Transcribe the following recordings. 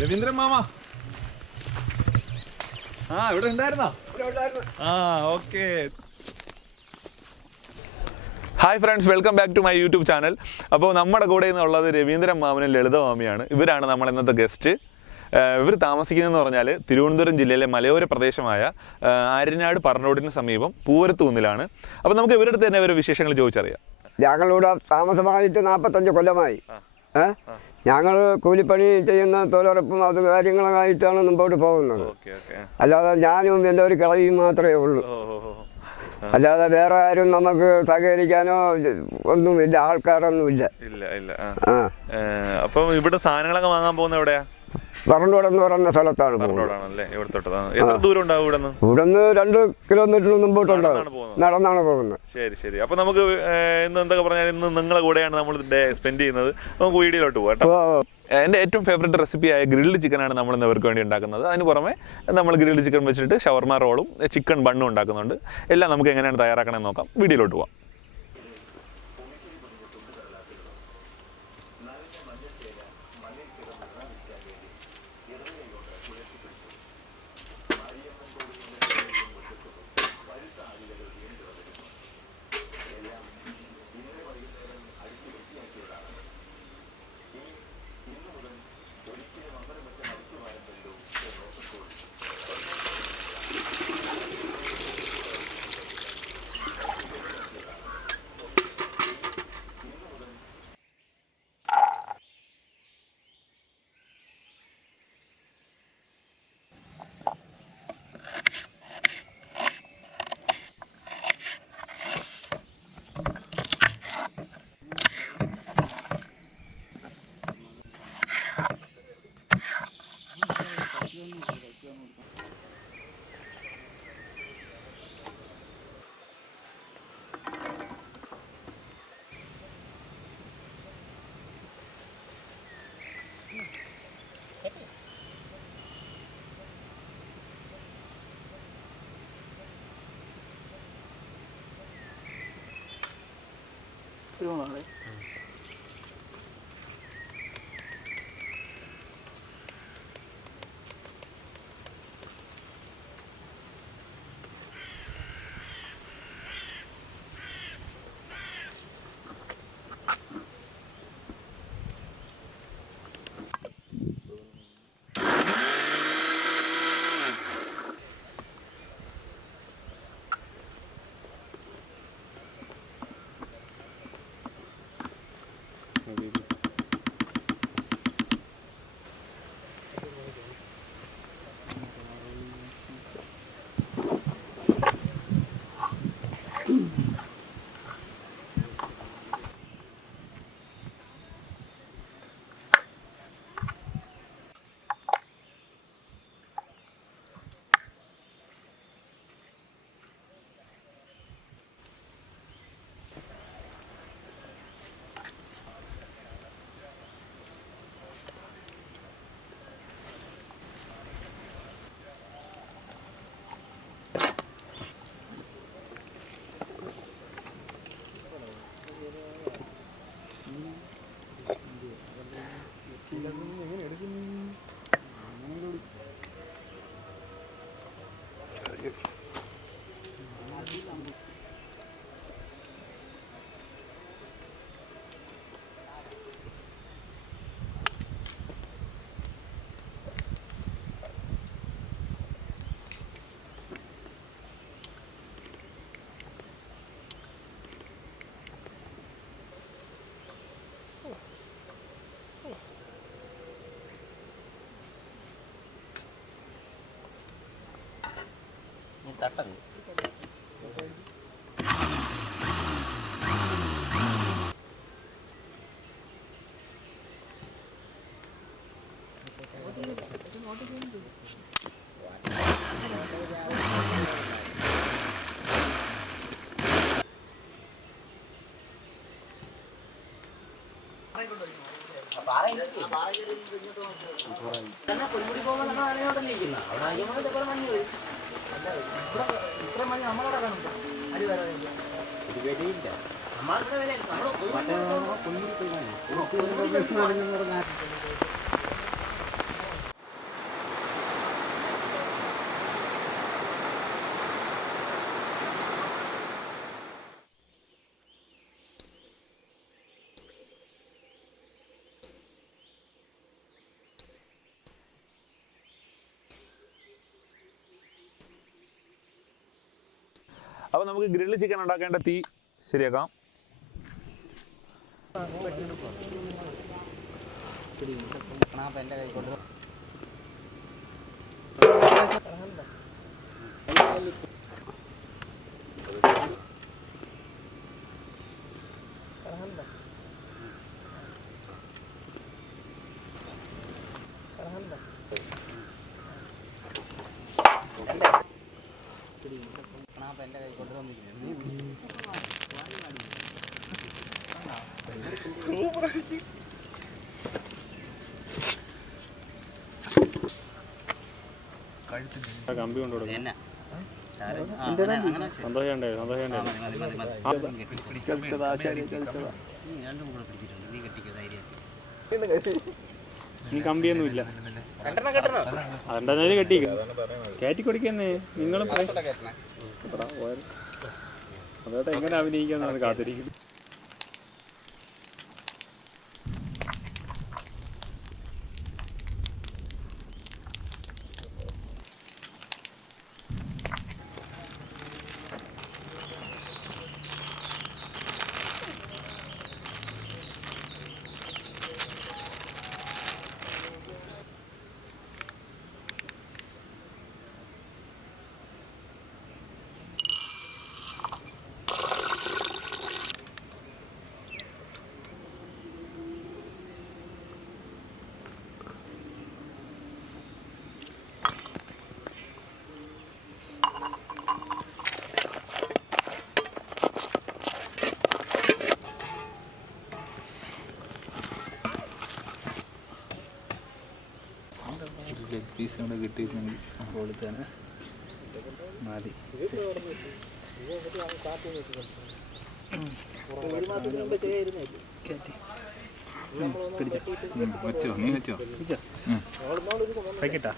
രവീന്ദ്രൻ മാമ ഇവിടെ ഉണ്ടായിരുന്നോ? Okay. Hi friends, welcome back to my YouTube channel. അപ്പോൾ നമ്മുടെ കൂടെ നിന്നുള്ളത് രവീന്ദ്രൻ മാമനും ലളിത മാമിയാണ്. ഇവരാണ് നമ്മൾ ഇന്നത്തെ ഗസ്റ്റ്. ഇവർ താമസിക്കുന്നതെന്ന് പറഞ്ഞാൽ തിരുവനന്തപുരം ജില്ലയിലെ മലയോര പ്രദേശമായ ആര്യനാട് പറനോടിന് സമീപം പൂവരത്തുകുന്നിലാണ്. അപ്പോൾ നമുക്ക് ഇവരുടെ തന്നെ ഇവരുടെ വിശേഷങ്ങൾ ചോദിച്ചറിയാം. ഞങ്ങളിവിടെ താമസമായിട്ട് 45 കൊല്ലമായി. ഞങ്ങൾ കൂലിപ്പണി ചെയ്യുന്ന തൊഴിലുറപ്പും അത് കാര്യങ്ങളായിട്ടാണ് മുമ്പോട്ട് പോകുന്നത്. അല്ലാതെ ഞാനും എൻ്റെ ഒരു കിളവിയും മാത്രമേ ഉള്ളൂ. അല്ലാതെ വേറെ ആരും നമുക്ക് സഹകരിക്കാനോ ഒന്നുമില്ല, ആൾക്കാരൊന്നുമില്ല. അപ്പം ഇവിടെ സാധനങ്ങളൊക്കെ വാങ്ങാൻ പോകുന്നത് എവിടെയാ? പറണ്ടോടെന്ന് പറയുന്ന സ്ഥലത്താണ്. എത്ര ദൂരം ഉണ്ടാവും ഇവിടുന്ന് 2 കിലോമീറ്റർ മുമ്പോട്ടുണ്ടാവും. നടന്നാണ് പോകുന്നത്. ശരി ശരി. അപ്പൊ നമുക്ക് ഇന്ന് എന്തൊക്കെ പറഞ്ഞാൽ ഇന്ന് നിങ്ങളെ കൂടെയാണ് നമ്മൾ ഡേ സ്പെൻഡ് ചെയ്യുന്നത്. നമുക്ക് വീഡിയോയിലോട്ട് പോകാം. എൻ്റെ ഏറ്റവും ഫേവറേറ്റ് റെസിപ്പിയായ ഗ്രിൽഡ് ചിക്കനാണ് നമ്മൾ ഇന്ന് ഇവർക്ക് വേണ്ടി ഉണ്ടാക്കുന്നത്. അതിന് പുറമെ നമ്മൾ ഗ്രിൽഡ് ചിക്കൻ വെച്ചിട്ട് ഷവർമ റോളും ചിക്കൻ ബണ്ണും ഉണ്ടാക്കുന്നുണ്ട്. എല്ലാം നമുക്ക് എങ്ങനെയാണ് തയ്യാറാക്കണമെന്ന് നോക്കാം. വീഡിയോയിലോട്ട് പോകാം. തട്ടത് അപ്പോൾ നമുക്ക് ഗ്രില്ല് ചിക്കൻ ഉണ്ടാക്കേണ്ട തീ ശരിയാക്കാം. കമ്പി കൊണ്ടുകൊടുക്കും. ഈ കമ്പിയൊന്നുമില്ല, അതെന്തായാലും കയറ്റി കൊടുക്കുന്നേ. നിങ്ങൾ അതോട്ട് എങ്ങനെ അഭിനയിക്കാന്നാണ് കാത്തിരിക്കുന്നത്. ലെഗ് പീസ് കൊണ്ട് കിട്ടിയിരുന്നെങ്കിൽ കൊടുത്തേനെ മതി. വെച്ചോ, നീ വെച്ചോ കഴിക്കട്ടാ.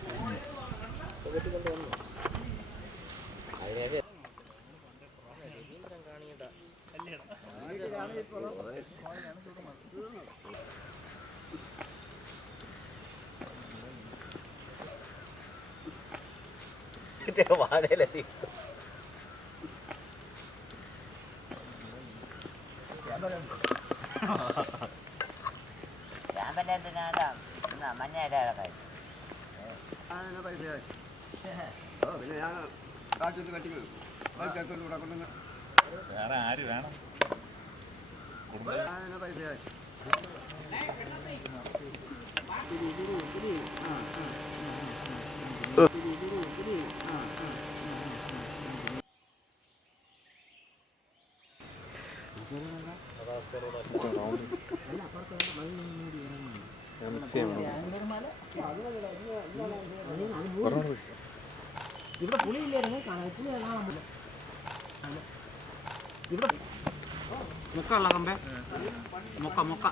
വാടയിലെത്തി മഞ്ഞ വേറെ ആര് വേണം? ഇവിടെ പുളിയില്ലായിരുന്നു, പുളി ഇവിടെ മുക്കുള്ള കമ്പേ മുക്ക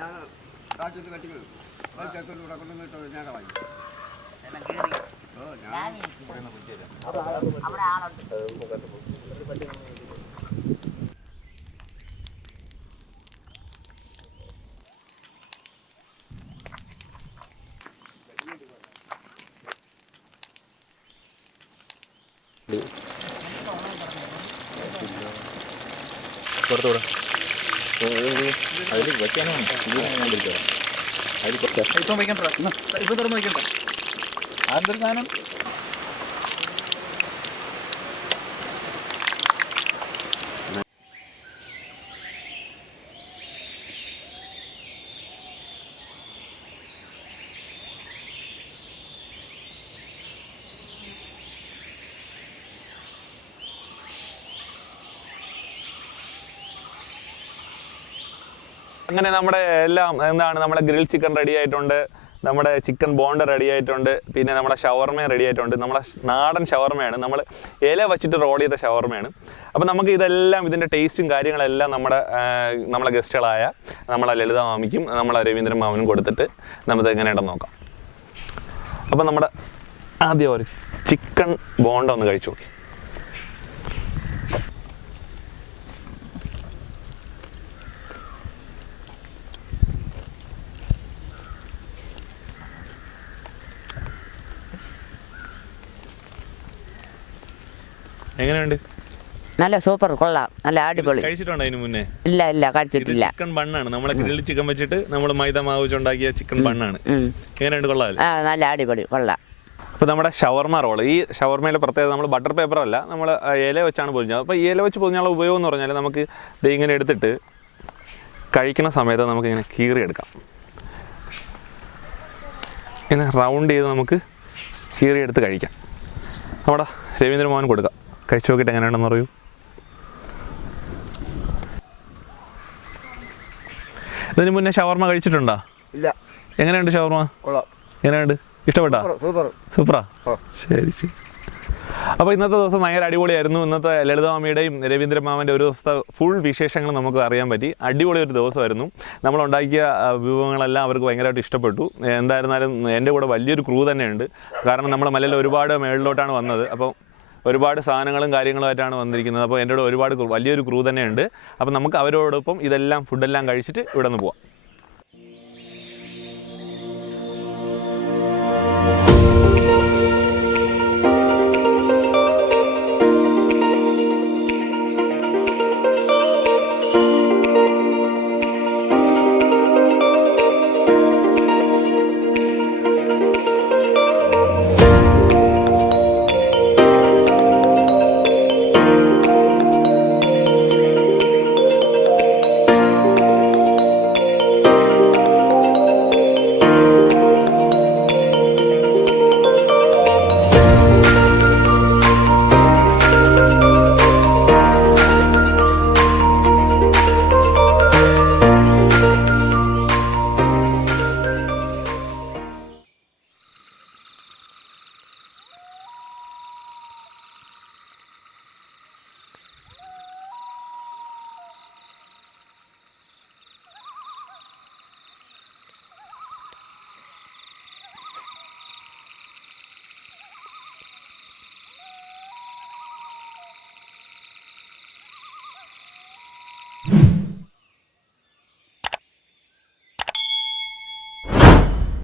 ഞാൻ കാട്ടിൽ കെട്ടിക്കുന്നു ചെക്കലൂടെ കൊണ്ടുവന്നിട്ട് ഞാൻ കളയും പുറത്തുകൂടെ അതിൽ വെക്കാനോ ഇപ്പം വയ്ക്കണ്ട ഇപ്പം തുറന്ന് വയ്ക്കണ്ട അതൊരു സാധനം അങ്ങനെ നമ്മുടെ എല്ലാം എന്താണ് നമ്മുടെ ഗ്രിൽ ചിക്കൻ റെഡി ആയിട്ടുണ്ട്, നമ്മുടെ ചിക്കൻ ബോണ്ട റെഡി ആയിട്ടുണ്ട്, പിന്നെ നമ്മുടെ ഷവർമ റെഡി ആയിട്ടുണ്ട്. നമ്മുടെ നാടൻ ഷവർമയാണ്, നമ്മൾ ഇല വെച്ചിട്ട് റോൾ ചെയ്ത ഷവർമയാണ്. അപ്പോൾ നമുക്ക് ഇതെല്ലാം ഇതിൻ്റെ ടേസ്റ്റും കാര്യങ്ങളെല്ലാം നമ്മളെ ഗസ്റ്റുകളായ നമ്മളെ ലളിത മാമിക്കും നമ്മളെ രവീന്ദ്രൻ മാമനും കൊടുത്തിട്ട് നമുക്ക് എങ്ങനെയുണ്ടെന്ന് നോക്കാം. അപ്പോൾ നമ്മുടെ ആദ്യം ഒരു ചിക്കൻ ബോണ്ട ഒന്ന് കഴിച്ചു നോക്കി. എങ്ങനെയുണ്ട്? നല്ല സൂപ്പർ, കൊള്ളാം, നല്ല അടിപൊളി. കഴിച്ചിട്ടുണ്ടോ അതിന് മുന്നേ? ഇല്ല ഇല്ല കഴിച്ചിട്ടില്ല. ചിക്കൻ ബണ്ണാണ്, നമ്മളെ ഗ്രിൽ ചിക്കൻ വെച്ചിട്ട് നമ്മൾ മൈദ മാവ് വെച്ചുണ്ടാക്കിയ ചിക്കൻ ബണ്ണാണ്. എങ്ങനെയുണ്ട്? കൊള്ളാം. നല്ല അടിപൊളി, കൊള്ളാം. അപ്പോൾ നമ്മുടെ ഷവർമ റോള്, ഈ ഷവർമയിലെ പ്രത്യേകത നമ്മൾ ബട്ടർ പേപ്പർ അല്ല, നമ്മൾ ഇല വെച്ചാണ് പൊതിഞ്ഞത്. അപ്പോൾ ഈ ഇല വെച്ച് പൊതിഞ്ഞുള്ള ഉപയോഗം എന്ന് പറഞ്ഞാൽ നമുക്ക് ഇത് ഇങ്ങനെ എടുത്തിട്ട് കഴിക്കുന്ന സമയത്ത് നമുക്കിങ്ങനെ കീറിയെടുക്കാം. ഇങ്ങനെ റൗണ്ട് ചെയ്ത് നമുക്ക് കീറിയെടുത്ത് കഴിക്കാം. നമ്മുടെ രവീന്ദ്രൻ മോഹൻ കൊടുക്കാം, കഴിച്ചു നോക്കിയിട്ട് എങ്ങനെയുണ്ടെന്ന് പറയൂ. ഇതിന് മുന്നേ ഷവർമ കഴിച്ചിട്ടുണ്ടോ? ഇല്ല. എങ്ങനെയുണ്ട് ഷവർമ? കൊള്ളാം. എങ്ങനെയുണ്ട്? ഇഷ്ടപ്പെട്ടാ? സൂപ്പറാ. ശരി ശരി. അപ്പോൾ ഇന്നത്തെ ദിവസം ഭയങ്കര അടിപൊളിയായിരുന്നു. ഇന്നത്തെ ലളിത മാമിയുടെയും രവീന്ദ്രൻ മാമൻ്റെ ഒരു ദിവസത്തെ ഫുൾ വിശേഷങ്ങൾ നമുക്ക് അറിയാൻ പറ്റി. അടിപൊളി ഒരു ദിവസമായിരുന്നു. നമ്മളുണ്ടാക്കിയ വിഭവങ്ങളെല്ലാം അവർക്ക് ഭയങ്കരമായിട്ട് ഇഷ്ടപ്പെട്ടു. എന്തായിരുന്നാലും എൻ്റെ കൂടെ വലിയൊരു ക്രൂ തന്നെയുണ്ട്. കാരണം നമ്മൾ മലയിൽ ഒരുപാട് മേളിലോട്ടാണ് വന്നത്. അപ്പോൾ ഒരുപാട് സാധനങ്ങളും കാര്യങ്ങളുമായിട്ടാണ് വന്നിരിക്കുന്നത്. അപ്പോൾ എൻ്റെ കൂടെ വലിയൊരു ക്രൂ തന്നെയുണ്ട്. അപ്പോൾ നമുക്ക് അവരോടൊപ്പം ഇതെല്ലാം ഫുഡെല്ലാം കഴിച്ചിട്ട് ഇവിടെ നിന്ന് പോവാം.